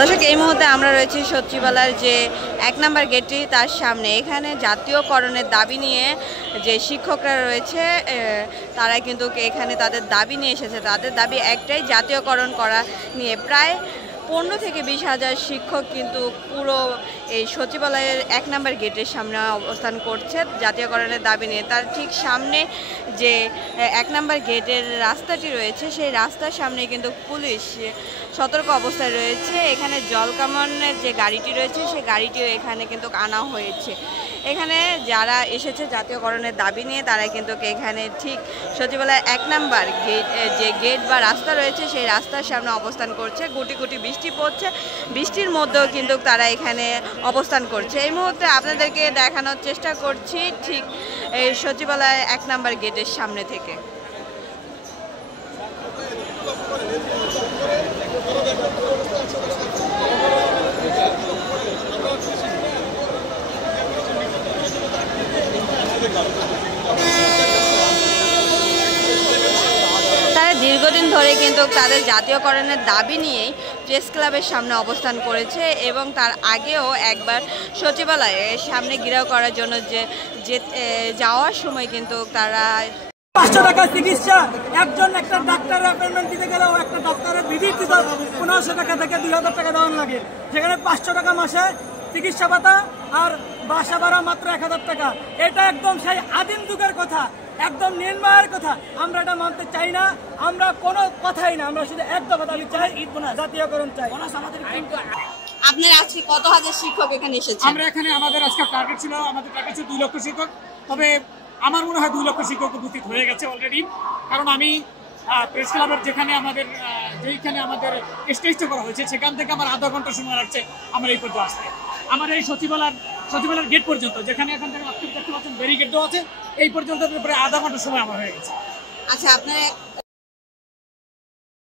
দর্শক, এই মুহূর্তে আমরা রয়েছি সচিবালয়ের যে ১ নম্বর গেটটি তার সামনে। এখানে জাতীয়করণের দাবি নিয়ে যে শিক্ষকরা রয়েছে তারা কিন্তু এখানে তাদের দাবি নিয়ে এসেছে। তাদের দাবি একটাই, জাতীয়করণ করা নিয়ে। প্রায় ১৫ থেকে ২০ হাজার শিক্ষক কিন্তু পুরো এই সচিবালয়ের ১ নম্বর গেটের সামনে অবস্থান করছে জাতীয়করণের দাবি নিয়ে। তার ঠিক সামনে যে ১ নম্বর গেটের রাস্তাটি রয়েছে, সেই রাস্তার সামনে কিন্তু পুলিশ সতর্ক অবস্থায় রয়েছে। এখানে জলকামানের যে গাড়িটি রয়েছে সেই গাড়িটিও এখানে কিন্তু আনা হয়েছে। এখানে যারা এসেছে জাতীয়করণের দাবি নিয়ে তারা কিন্তু এখানে ঠিক সচিবালয়ের ১ নম্বর যে গেট বা রাস্তা রয়েছে সেই রাস্তার সামনে অবস্থান করছে। গুটি গুটি বৃষ্টি পড়ছে, বৃষ্টির মধ্যেও কিন্তু তারা এখানে অবস্থান করছে। এই মুহূর্তে আপনাদেরকে দেখানোর চেষ্টা করছি ঠিক এই সচিবালয়ের ১ নম্বর গেটের সামনে থেকে। তারা দীর্ঘদিন ধরে কিন্তু তাদের জাতীয়করণের দাবি নিয়েই প্রেস ক্লাবের সামনে অবস্থান করেছে এবং তার আগেও একবার সচিবালয়ের সামনে ঘেরাও করার জন্য যাওয়ার সময় কিন্তু তারা ৫০০ টাকা চিকিৎসা, একজন একটা ডাক্তারের অ্যাপয়েন্টমেন্ট দিতে গেলেও একটা ডাক্তারের ভিজিট দিতে ১৫০০ টাকা থেকে ২০০০ টাকা দেওয়ান লাগে। সেখানে ৫০০ টাকা মাসে চিকিৎসা ভাতা আর বাসা ভাড়া মাত্র ১০০০ টাকা। এটা একদম সেই আদিম যুগের কথা, একদম নির্মায়ের কথা। আমরা এটা মানতে চাই না, আমরা কোনো কথাই না, আমরা শুধু এক দফা দাবি চাই, জাতীয়করণ চাই। আপনার আজকে কত হাজার শিক্ষক এখানে এসেছে? আমরা এখানে আমাদের আজকে টার্গেট ছিল ২ লক্ষ শিক্ষক। তবে আমার মনে হয় ২ লক্ষ শিক্ষক উপস্থিত হয়ে গেছে অলরেডি। কারণ আমি প্রেস ক্লাবের যেখানে আমাদের স্টেজটা করা হয়েছে সেখান থেকে আমার আধা ঘন্টা সময় লাগছে আমার এই পর্যন্ত আসতে। আমার এই সচিবালয়ের গেট পর্যন্ত, যেখানে এখান থেকে দেখতে পাচ্ছেন ব্যারিকেড দেওয়া আছে, এই পর্যন্ত প্রায় আধা ঘন্টা সময় আমার হয়ে গেছে। আচ্ছা, আপনার